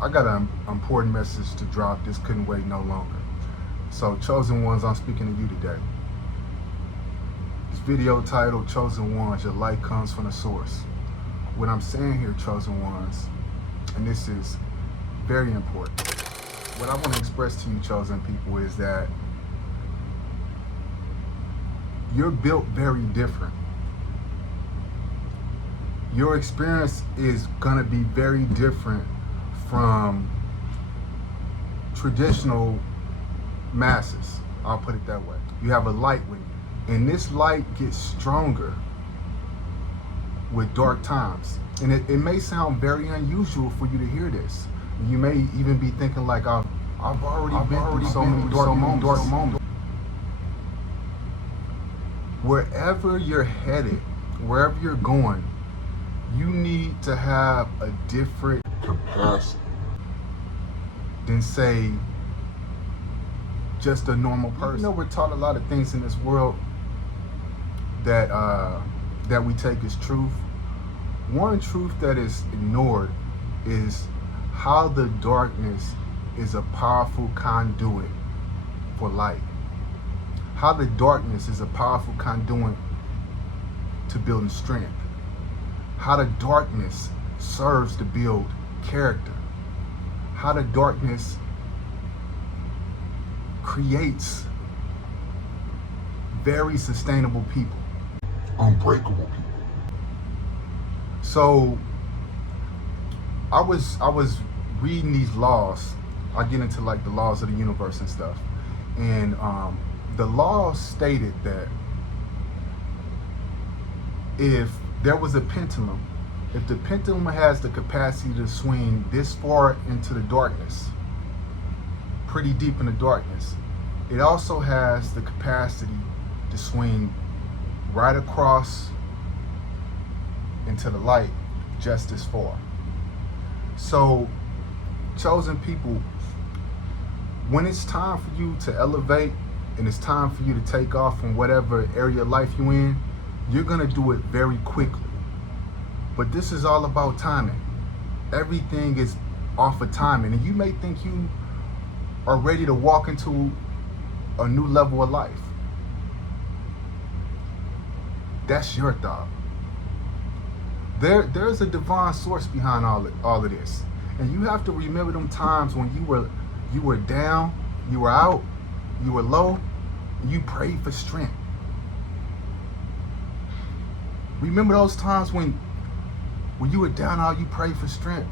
I got an important message to drop. This couldn't wait no longer. So, chosen ones, I'm speaking to you today. This video titled Chosen Ones, Your Light Comes from the Source. What I'm saying here, chosen ones, and this is very important. What I want to express to you, chosen people, is that you're built very different. Your experience is going to be very different from traditional masses. I'll put it that way. You have a light with you, and this light gets stronger with dark times. And it may sound very unusual for you to hear this. You may even be thinking like, I've already been through so many dark moments. Wherever you're headed, wherever you're going, you need to have a different capacity than, say, just a normal person. You know, we're taught a lot of things in this world that that we take as truth. One truth that is ignored is how the darkness is a powerful conduit for light. How the darkness is a powerful conduit to building strength. How the darkness serves to build character. How the darkness creates very sustainable people. Unbreakable people. So I was reading these laws. I get into like the laws of the universe and stuff. And the law stated that if there was a pendulum, if the pendulum has the capacity to swing this far into the darkness, pretty deep in the darkness, it also has the capacity to swing right across into the light just as far. So, chosen people, when it's time for you to elevate and it's time for you to take off from whatever area of life you're in, you're gonna do it very quickly. But this is all about timing. Everything is off of timing. And you may think you are ready to walk into a new level of life. That's your thought. There's a divine source behind all of this. And you have to remember them times when you were down, you were out, you were low, and you prayed for strength. Remember those times when you were down out, you prayed for strength.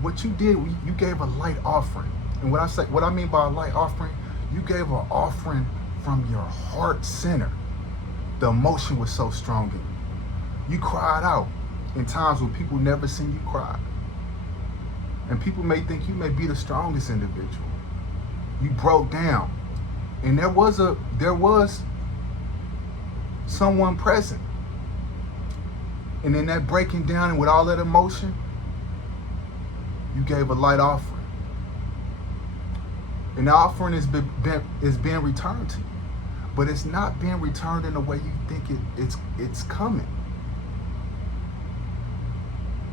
What you did, you gave a light offering. And what I mean by a light offering, you gave an offering from your heart center. The emotion was so strong in you. You cried out in times when people never seen you cry. And people may think you may be the strongest individual. You broke down. And there was someone present. And in that breaking down and with all that emotion, you gave a light offering. And the offering is being returned to you. But it's not being returned in the way you think it's coming.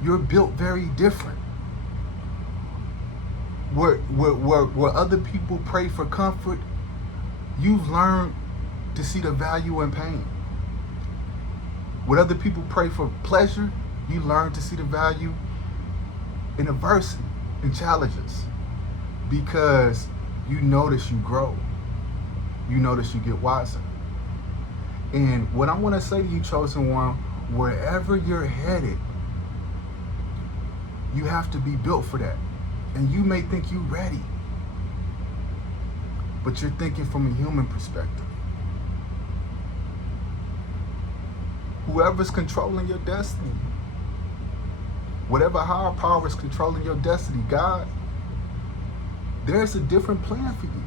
You're built very different. Where other people pray for comfort, you've learned to see the value in pain. When other people pray for pleasure, you learn to see the value in adversity and challenges, because you notice you grow. You notice you get wiser. And what I want to say to you, chosen one, wherever you're headed, you have to be built for that. And you may think you're ready, but you're thinking from a human perspective. Whoever's controlling your destiny, whatever higher power is controlling your destiny, God, there's a different plan for you.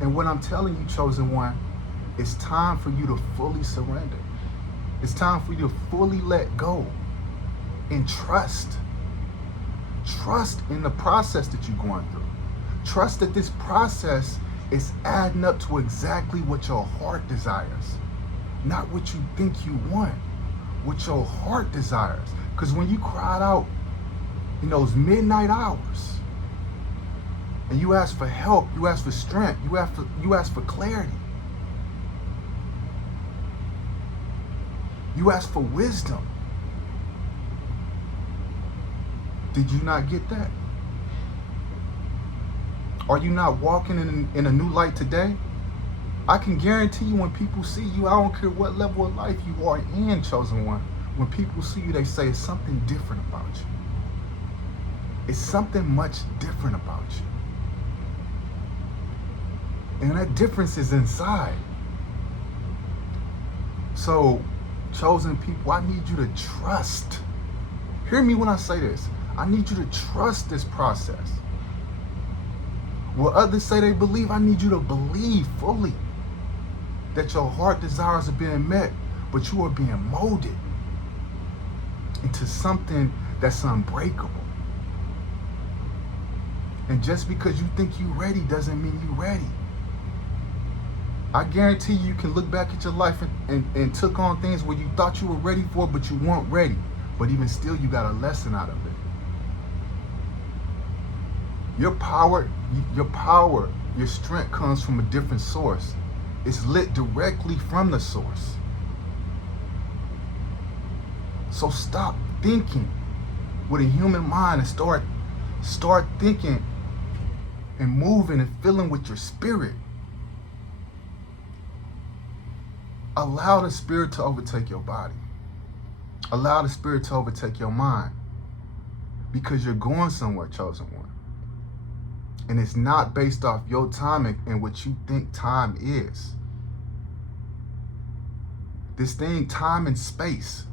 And what I'm telling you, chosen one, it's time for you to fully surrender. It's time for you to fully let go and trust. Trust in the process that you're going through. Trust that this process is adding up to exactly what your heart desires. Not what you think you want, what your heart desires. Because when you cried out in those midnight hours, and you ask for help, you ask for strength, you ask for clarity, you ask for wisdom. Did you not get that? Are you not walking in a new light today? I can guarantee you, when people see you, I don't care what level of life you are in, chosen one, when people see you, they say it's something different about you. It's something much different about you. And that difference is inside. So, chosen people, I need you to trust. Hear me when I say this. I need you to trust this process. What others say they believe, I need you to believe fully that your heart desires are being met, but you are being molded into something that's unbreakable. And just because you think you're ready doesn't mean you're ready. I guarantee you can look back at your life and took on things where you thought you were ready for, but you weren't ready. But even still, you got a lesson out of it. Your power, your strength comes from a different source. It's lit directly from the source. So stop thinking with a human mind and start thinking and moving and feeling with your spirit. Allow the spirit to overtake your body. Allow the spirit to overtake your mind, because you're going somewhere, chosen one. And it's not based off your timing and what you think time is. This thing, time and space,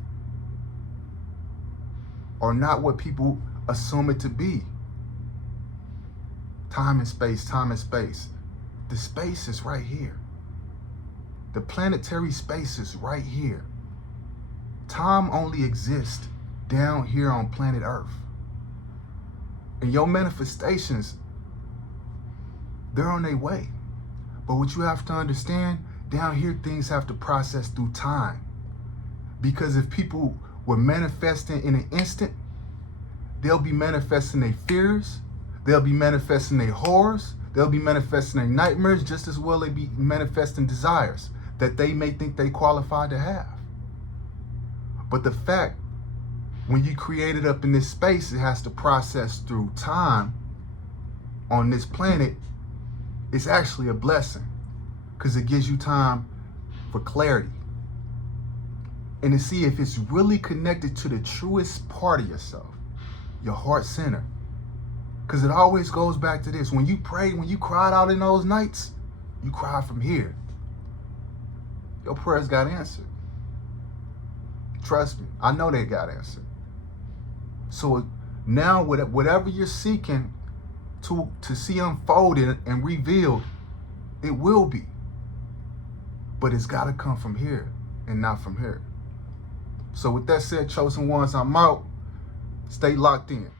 are not what people assume it to be. Time and space, time and space. The space is right here. The planetary space is right here. Time only exists down here on planet Earth. And your manifestations, they're on their way. But what you have to understand, down here things have to process through time. Because if people were manifesting in an instant, they'll be manifesting their fears, they'll be manifesting their horrors, they'll be manifesting their nightmares, just as well they be manifesting desires that they may think they qualify to have. But the fact, when you create it up in this space, it has to process through time on this planet. It's actually a blessing, because it gives you time for clarity and to see if it's really connected to the truest part of yourself, your heart center. Because it always goes back to this. When you prayed, when you cried out in those nights, you cried from here. Your prayers got answered. Trust me, I know they got answered. So now whatever you're seeking to see unfolded and revealed, it will be. But it's got to come from here and not from here. So with that said, chosen ones, I'm out. Stay locked in.